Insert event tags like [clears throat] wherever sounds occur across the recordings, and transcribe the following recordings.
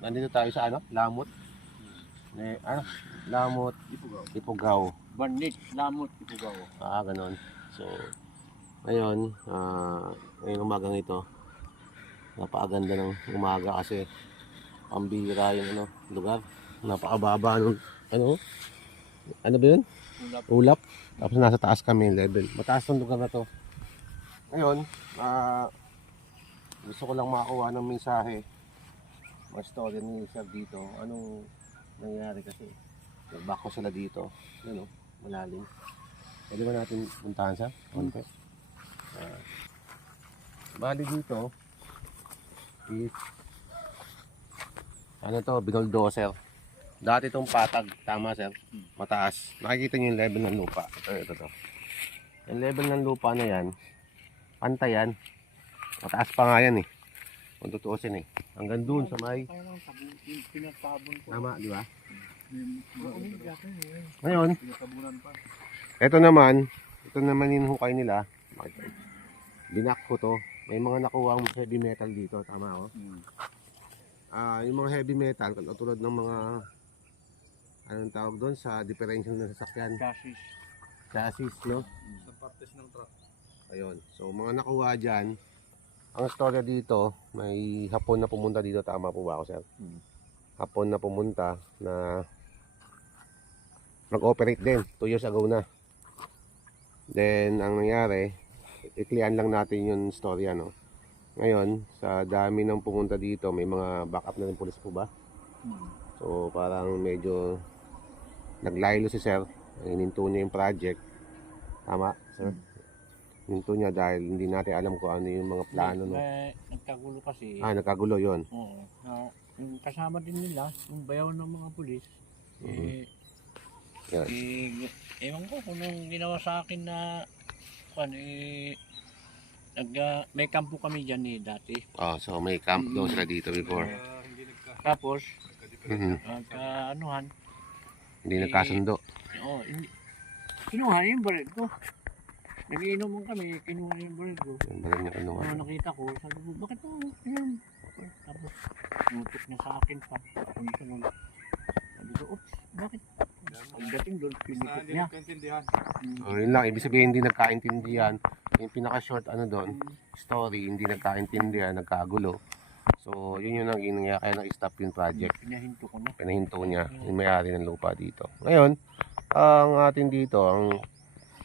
nandito tayo sa ano? Lamot. Eh, ano? Lamot, Ipugaw. Ipugaw. Bandit, lamot, ipugaw. Ah, ganon. So, ngayon, ah, ngayong umagang ito, napakaganda ng umaga kasi pambira yung ano, lugar. Napakababa nung, ano, ano ba yun? Ulap. Ulap. Tapos nasa taas kami yung level. Mataas ng lugar na to. Ngayon, ah, gusto ko lang makakuha ng mensahe. Mga story ni Sir dito. Anong nangyari kasi? Nagbako sila dito. Ano, malalim. Pwede ba natin puntahan sa konti? Ah, bali dito is ano to, binoldoser. Dati itong patag, tama sir? Mataas. Nakikita niyo yung level ng lupa. Ito, ito, ito. Yung level ng lupa na yan, pantay yan. Mataas pa nga yan eh. Kung tutuusin eh. Hanggang dun sa may... Pinatabon ko. Tama, di ba? Yung Ngayon, ito naman, ito naman yung hukay nila. Makita niyo. Binak ko to. May mga nakuha heavy metal dito. Tama oh. Hmm. Ah, yung mga heavy metal, katulad ng mga anong tawag doon sa differential ng sasakyan, Chassis. chassis, no? Sa partes ng truck. Ayun. So, mga nakuha dyan, ang storya dito, may hapon na pumunta dito. Tama po ba ako, sir? Hmm. Hapon na pumunta na nag-operate din. 2 years ago na. Then, ang nangyari, iklian lang natin yung storya, no? Ngayon, sa dami ng pumunta dito, may mga backup na ng pulis po ba? Hmm. So, parang medyo naglaylo si sir. Hininto niya yung project. Tama, sir? Hininto niya dahil hindi natin alam kung ano yung mga plano. No? Eh, nagkagulo kasi. Ah, nagkagulo yon. Oo. Na, yung kasama din nila, yung bayaw ng mga pulis. Eh, Yan. eh, ewan ko kung nung ginawa sa akin na, kung eh, nag, ah, may kampo kami dyan eh dati. Oh, so may camp daw sila dito before. Tapos, Mhm. nagkaanuhan, Hindi nagkasundo. Oo, hindi. Kinuha yung baril ko. Nagiinom kami, kinuha niya yung baril ko. Ba rin yung ano? Nung nakita ko, sabi ko, bakit mo? Yan. Tapos, nutok niya sa akin pa. Sabi ko, nung- sabi ko, oops, bakit? Pagdating doon, pinikot niya. Hmm. Oh, yun lang. Ibig sabihin, hindi nagkaintindihan. Yung pinaka-short ano doon, story, hindi nagkaintindihan, nagkagulo. So, yun yung naging nangyari. Kaya nag-stop yung project. Pinahinto ko na. pinahinto niya yung may-ari ng lupa dito. Ngayon, ang atin dito, ang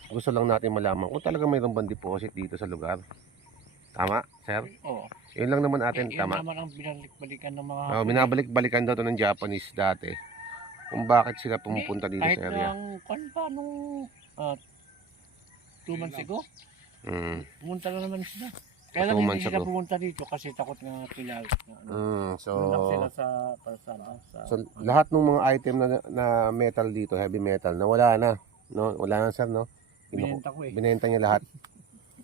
gusto lang natin malaman kung talaga mayroon bang deposit dito sa lugar. Tama, sir? Oo. Yun lang naman atin, Eh, yun tama. naman ang binalik-balikan ng mga... Oh, binabalik-balikan daw to ng Japanese dati kung bakit sila pumupunta dito Kahit sa area. ang, kung pa, nung ah, two months ago, Mm. pumunta na naman sila. Kaya lang hindi sila pumunta dito kasi takot nga. Na, ano, Mm, so, sila sa Parsana. Sa, so lahat ng mga item na, na metal dito, heavy metal, nawala na. No? Wala na sir, no? Binenta ko eh. Binenta niya lahat.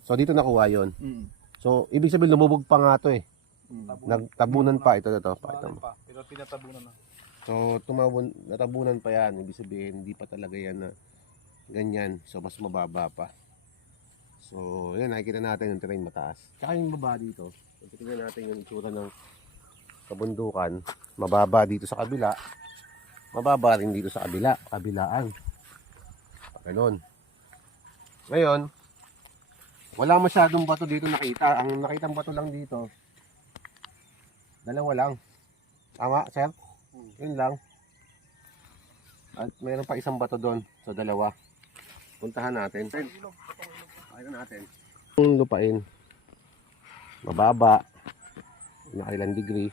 So dito nakuha yon. Mm. So ibig sabihin lumubog pa nga to eh. Mm. Nagtabunan pa ito ito. Pa, ito. pa, pero pinatabunan na. So, tumabon, natabunan pa yan. Ibig sabihin, hindi pa talaga yan na ganyan. So, mas mababa pa. So, yan, nakikita natin yung terrain mataas. Tsaka yung baba dito. Tingnan natin yung itsura ng kabundukan. Mababa dito sa kabila. Mababa rin dito sa kabila. Kabilaan. Ganon. Ngayon, wala masyadong bato dito nakita. Ang nakitang bato lang dito, dalawa lang. Tama, sir? Yun lang. At mayroon pa isang bato doon sa dalawa. Puntahan natin. Pakita natin. Yung lupain. Mababa. Nakailan degree.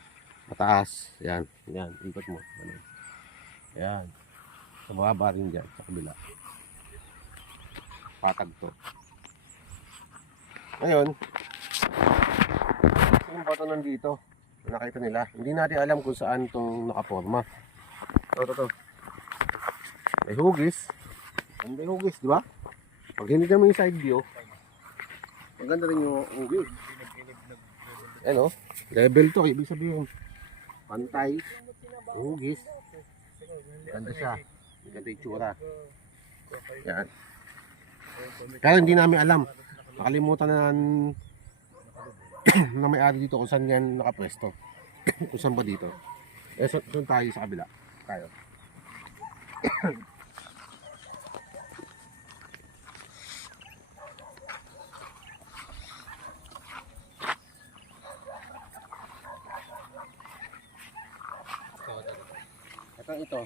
Mataas. Yan. Yan. Ikot mo. Ano. Yan. Sa mababa rin dyan. Sa kabila. Patag to. Ngayon. Yung bato nandito nakita nila. Hindi natin alam kung saan itong nakaporma. Ito, ito, ito. May hugis. Ang may hugis, di ba? Pag hindi mo yung side view, maganda rin yung hugis. Ayan o, level to, ibig sabihin. Pantay, hugis. Ganda siya. Ganda yung tsura. Yan. Pero hindi namin alam. Nakalimutan na [clears throat] na may-ari dito kung saan yan nakapwesto. [clears throat] kung saan ba dito. Eh, so, so tayo sa kabila. Tayo. Ito, ito.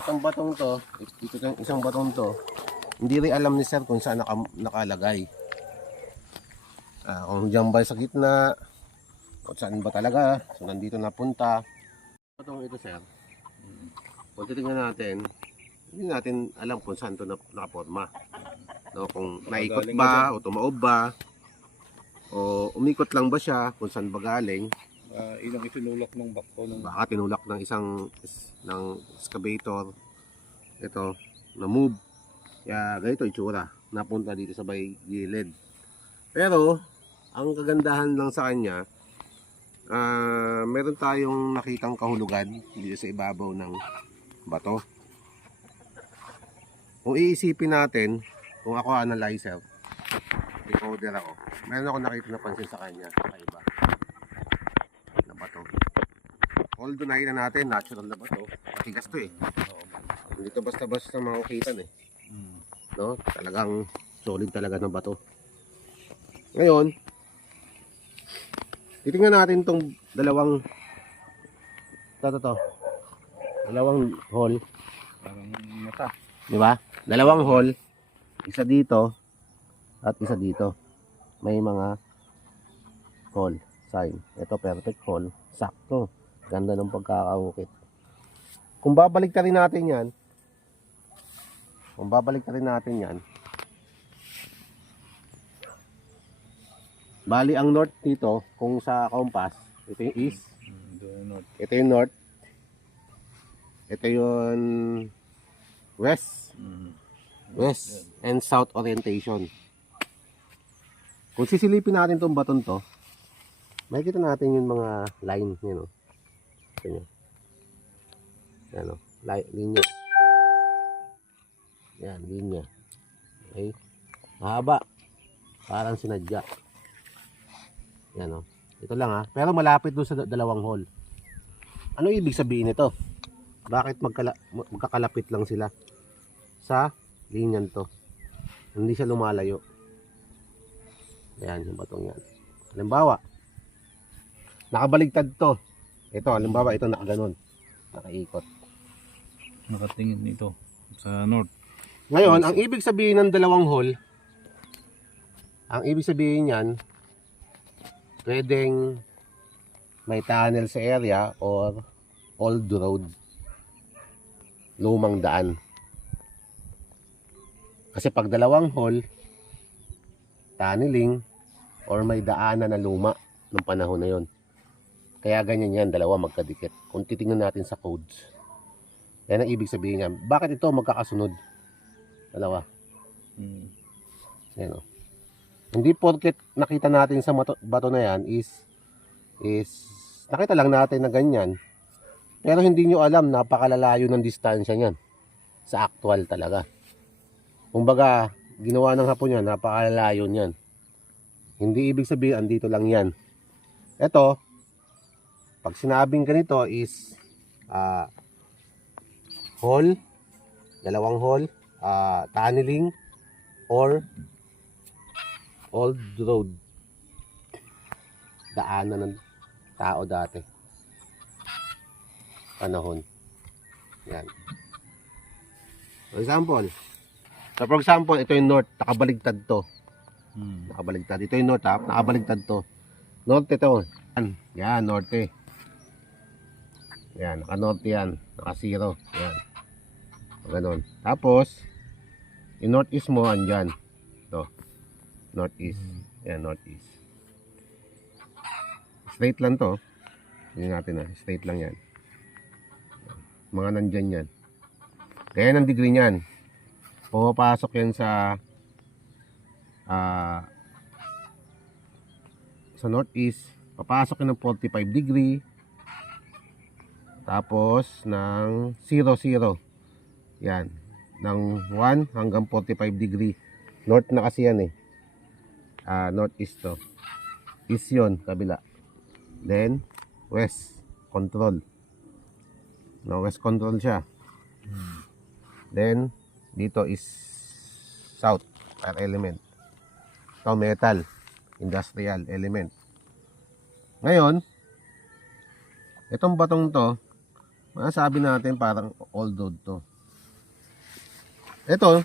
Itong batong to, ito isang batong to, hindi rin alam ni sir kung saan naka, nakalagay. Ah, kung diyan ba sa gitna, kung saan ba talaga, so nandito napunta. Batong ito sir, kung titingnan natin, hindi natin alam kung saan to na, nakaporma. No, kung naikot ba, o tumaob ba, o umikot lang ba siya, kung saan ba galing. Ah, ilang itinulak ng bakto ng baka tinulak ng isang ng excavator ito na move kaya ganito itsura napunta dito sa bay gilid pero ang kagandahan lang sa kanya ah meron tayong nakitang kahulugan dito sa ibabaw ng bato kung iisipin natin kung ako analyzer decoder ako meron ako nakita na pansin sa kanya kakaiba na bato Although nakita natin, natural na bato. Matigas to eh. Hindi to basta-basta makukitan eh. No? Talagang solid talaga ng bato. Ngayon, titingnan natin tong dalawang ito, ito, ito. Dalawang hole, Parang mata. di ba? Dalawang hole, isa dito at isa dito. May mga hole sign. Ito perfect hole, sakto. Ganda ng pagkakaukit. Kung babalik rin natin yan, kung babalik rin natin yan, bali ang north dito, kung sa compass, ito yung east, ito yung north, ito yung west, west and south orientation. Kung sisilipin natin tong baton to, makikita natin yung mga line. Yan o. Yan o. Li- linya. Yan, linya. Okay. Mahaba. Parang sinadya. Yan o. Ito lang ha. Pero malapit doon sa da- dalawang hole. Ano ibig sabihin nito? Bakit magkala- magkakalapit lang sila sa linyan to? Hindi siya lumalayo. Ayan, yung batong yan. Halimbawa, nakabaligtad to. Ito, halimbawa, ito nakaganon. Nakaikot. Nakatingin ito sa north. Ngayon, ang ibig sabihin ng dalawang hole, ang ibig sabihin yan, pwedeng may tunnel sa area or old road. Lumang daan. Kasi pag dalawang hole, tunneling, or may daanan na luma ng panahon na yon. Kaya ganyan yan, dalawa magkadikit. Kung titingnan natin sa codes. Yan ang ibig sabihin niya. Bakit ito magkakasunod? Dalawa. Mm. Yan o. Hindi porket nakita natin sa mato- bato na yan is is nakita lang natin na ganyan. Pero hindi nyo alam napakalalayo ng distansya niyan sa actual talaga. Kumbaga, ginawa ng hapon yan, napakalalayo niyan. Hindi ibig sabihin andito lang yan. Ito, pag sinabing ganito is ah hole, dalawang hole, ah tunneling, or old road. Daanan ng tao dati. Panahon. Yan. For example, so for example, ito yung north, nakabaligtad to. Mm. Nakabaligtad. Ito yung north, ha? nakabaligtad to. North ito. Yan, yan norte. Yan, naka-north yan. Naka-zero. Yan. Ganon. Tapos, yung northeast mo, andyan. Ito. Northeast. Yan, northeast. Straight lang to. Hindi natin na. Straight lang yan. Mga nandyan yan. Kaya ng degree niyan. Pumapasok yan sa ah sa northeast. Papasok yan ng 45 degree. Tapos ng 00. Yan. Ng 1 hanggang 45 degree. North na kasi yan eh. Ah, northeast to. East yun, kabila. Then, west. Control. No, west control siya. Then, dito is south, fire element. Ito, metal, industrial element. Ngayon, itong batong to, masasabi natin parang old road to. Ito,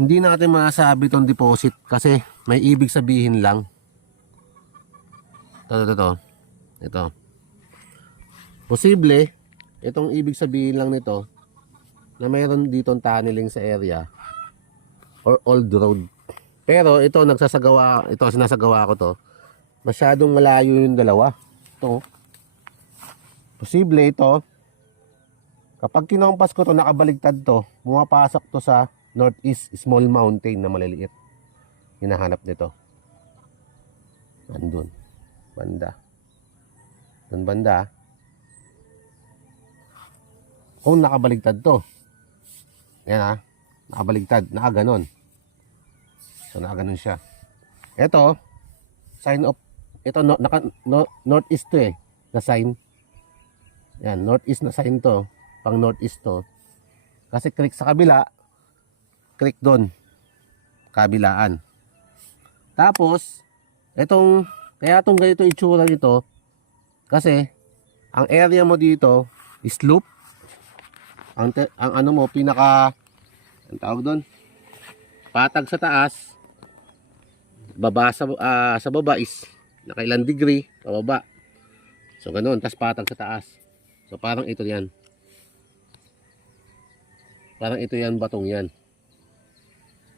hindi natin masasabi itong deposit kasi may ibig sabihin lang. Ito, ito, ito. Ito. Posible, itong ibig sabihin lang nito, na mayroon ditong tunneling sa area or old road. Pero ito nagsasagawa, ito sinasagawa ko to. Masyadong malayo yung dalawa. Ito. Posible ito. Kapag kinompas ko to nakabaligtad to, pumapasok to sa northeast small mountain na maliliit. Hinahanap nito. Andun. Banda. Doon banda. Kung nakabaligtad to. Yan ha. Nakabaligtad. Nakaganon. So nakaganon siya. Ito. Sign of. Ito no, naka, no, northeast to eh. Na sign. Yan. Northeast na sign to. Pang northeast to. Kasi click sa kabila. Click doon. Kabilaan. Tapos. Itong. Kaya itong ganito itsura nito. Kasi. Ang area mo dito. Is loop ang, te- ang ano mo, pinaka, ang tawag doon, patag sa taas, baba sa, ah, sa baba is, nakailan degree, pababa. So, ganun, tas patag sa taas. So, parang ito yan. Parang ito yan, batong yan.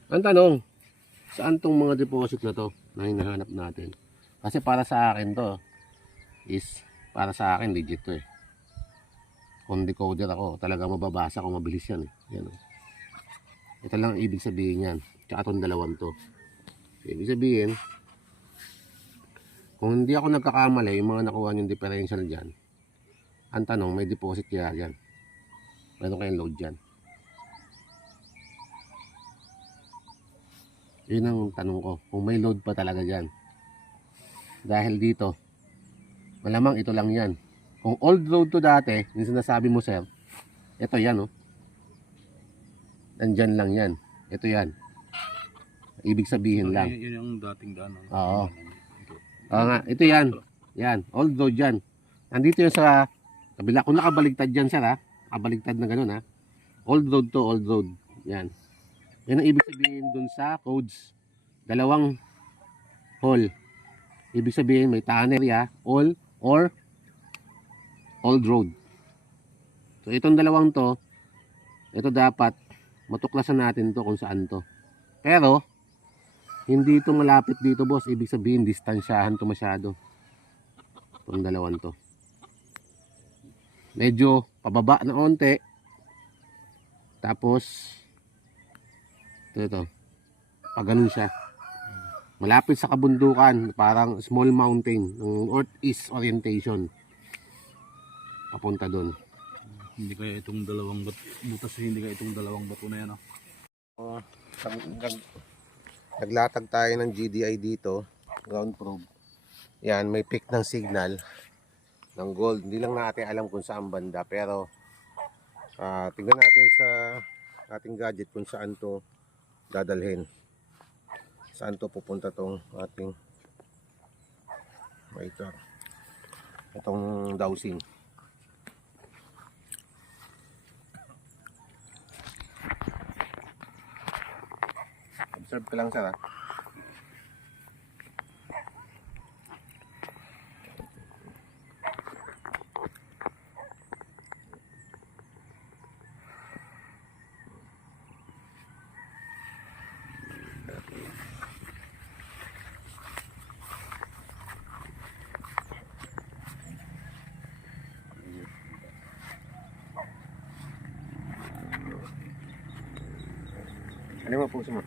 Ang tanong, saan tong mga deposit na to na hinahanap natin? Kasi para sa akin to, is, para sa akin, legit to eh kung decoder ako, talaga mababasa ko mabilis yan. Eh. Yan, oh. Ito lang ang ibig sabihin yan. Tsaka itong dalawang to. Ibig sabihin, kung hindi ako nagkakamali, yung mga nakuha yung differential dyan, ang tanong, may deposit kaya dyan. Meron kayong load dyan. Yun ang tanong ko. Kung may load pa talaga dyan. Dahil dito, malamang ito lang yan. Kung old road to dati, yung sinasabi mo sir, ito yan oh. Nandyan lang yan. Ito yan. Ibig sabihin lang. Yun, yun yung dating daan. ano? Oo. Oo nga, ito yan. Yan, old road yan. Nandito yung sa kabila. Kung nakabaligtad yan sir ha, nakabaligtad na ganun ha. Old road to old road. Yan. Yan ang ibig sabihin dun sa codes. Dalawang hole. Ibig sabihin may tunnel ya, all or old road. So itong dalawang to, ito dapat matuklasan natin to kung saan to. Pero hindi ito malapit dito boss, ibig sabihin distansyahan to masyado. Itong dalawang to. Medyo pababa na onte. Tapos ito. Pag ganun siya. Malapit sa kabundukan, parang small mountain, ng northeast orientation papunta doon. Hindi kaya itong dalawang bat butas hindi kaya itong dalawang bato na yan. Oh. Nag, naglatag tayo ng GDI dito, ground probe. Yan, may pick ng signal ng gold. Hindi lang natin alam kung saan banda, pero ah tingnan natin sa ating gadget kung saan to dadalhin. Saan to pupunta tong ating ito. Itong dowsing. Observe ka lang sir ah. Ano mo puso mo?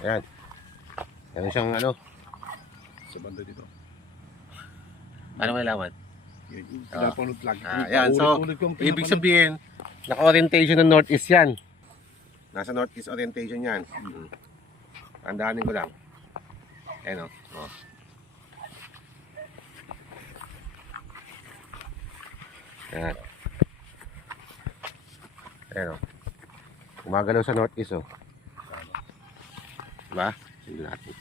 Ayan. Meron siyang ano. Sa banda dito. Ano may laman? Yun, Ah. Plug. Ah, yan. So, Ibig sabihin, Naka-orientation ng northeast yan. Nasa northeast orientation yan. Mm. Tandaanin ko lang. Ayan o. Oh. Ayan. Ayan o. Gumagalaw sa northeast o. Diba? Sige natin.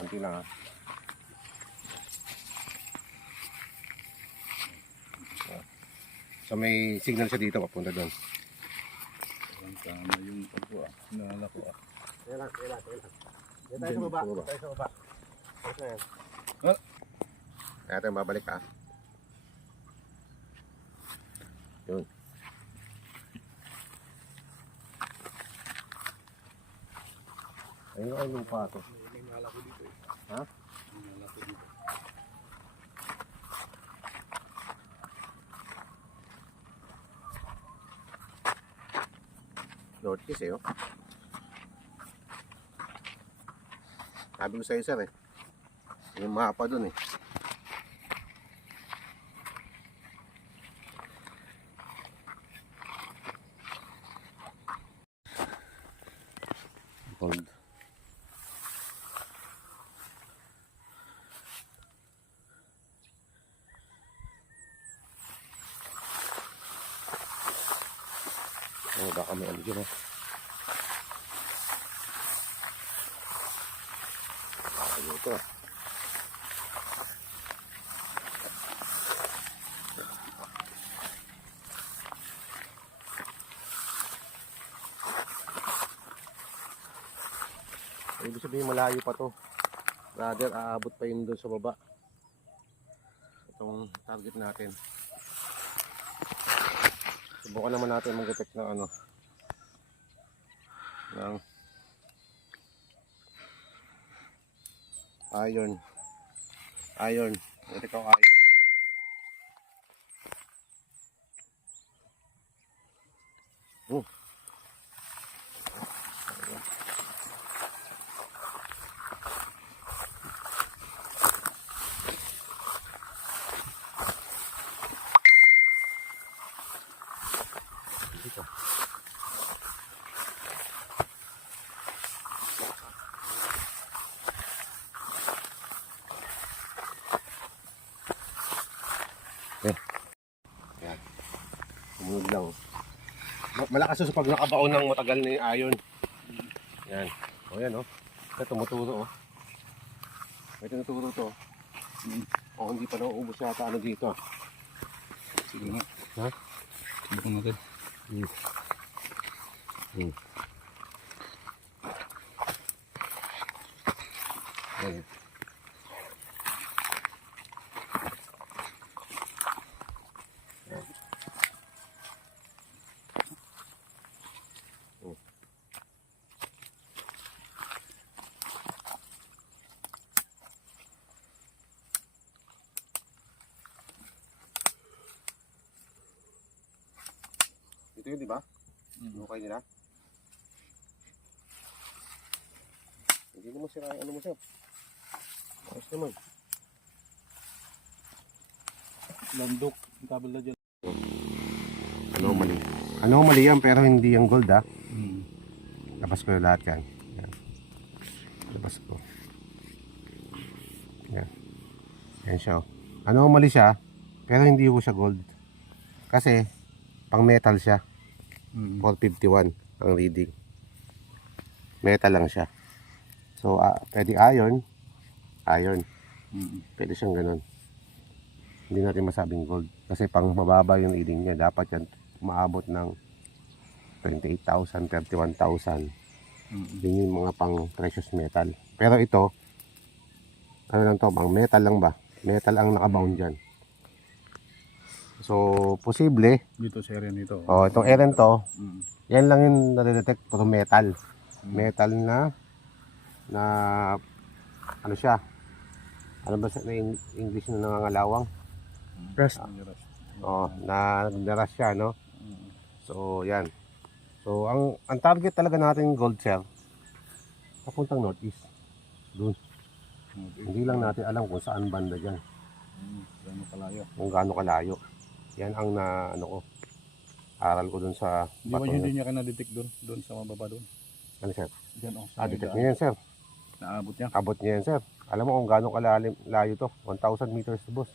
Kunti lang ha. So may signal siya dito papunta doon. Ang tama yung pagko ah. Nalala ko ah. Kailan, kailan, kailan. Dito tayo sa baba, dito tayo sa baba. Tapos na yan. Ah. Kaya tayo babalik ha. Yun. Ayun ang lupa to. May nalala ko dito eh. Ha? May nalala ko dito. Northeast eh oh. Sabi ko sa'yo sir eh. Yung mapa dun eh. Hold. Oh, baka may ano oh. Ito? Ibig sabihin malayo pa to. Rather, aabot pa yun doon sa baba. Itong target natin. Subukan naman natin mag-detect ng ano. Ng iron. Iron. Detect ako iron. Oh. Sumunod lang. Ma- Malakas sa pag nakabaon ng matagal na yung iron. Yan. O yan o. Ito tumuturo o. May tinuturo to. Hmm. O hindi pa nauubos yata ano dito. Sige nga. Ha? Subukan natin. Hmm. Hmm. Ayan. Hmm. Ito yun, di ba? Mm. Okay nila? Hindi naman sira yung ano mo sir. Ayos naman. Landok. Ang kabel na dyan. Anomaly. Anomaly yan pero hindi yung gold ah. Hmm. Labas ko yung lahat yan. yan. Labas ko. Yan. Yan siya oh. Anomaly siya pero hindi ko siya gold. Kasi pang metal siya. Hmm. 451 ang reading. Metal lang siya. So, ah, pwede iron. Iron. Hmm. Pwede siyang ganun. Hindi natin masabing gold. Kasi pang mababa yung reading niya. Dapat yan maabot ng 28,000, 31,000. Hmm. Yun yung mga pang precious metal. Pero ito, ano lang to, pang metal lang ba? Metal ang nakabound dyan. So, posible, Dito sa area nito. oh, itong eren to, Hmm. yan lang yung nare-detect puro metal. Metal na, na, ano siya, ano ba sa na Eng- English na nangangalawang? Rust. Oh, na nagdaras siya, no? Hmm. So, yan. So, ang ang target talaga natin gold share, papuntang northeast. Doon. Hindi lang natin alam kung saan banda dyan. Hmm. Gano'ng kalayo. Kung gaano kalayo. Yan ang na, ano ko. aral ko dun sa Hindi bato hindi niya ka na-detect doon? Doon sa mababa doon? Ano sir? Diyan oh. Ah, detect niya yan sir. Naabot niya. Abot niya yan sir. Alam mo kung gaano kalalim layo to. 1,000 meters to boss.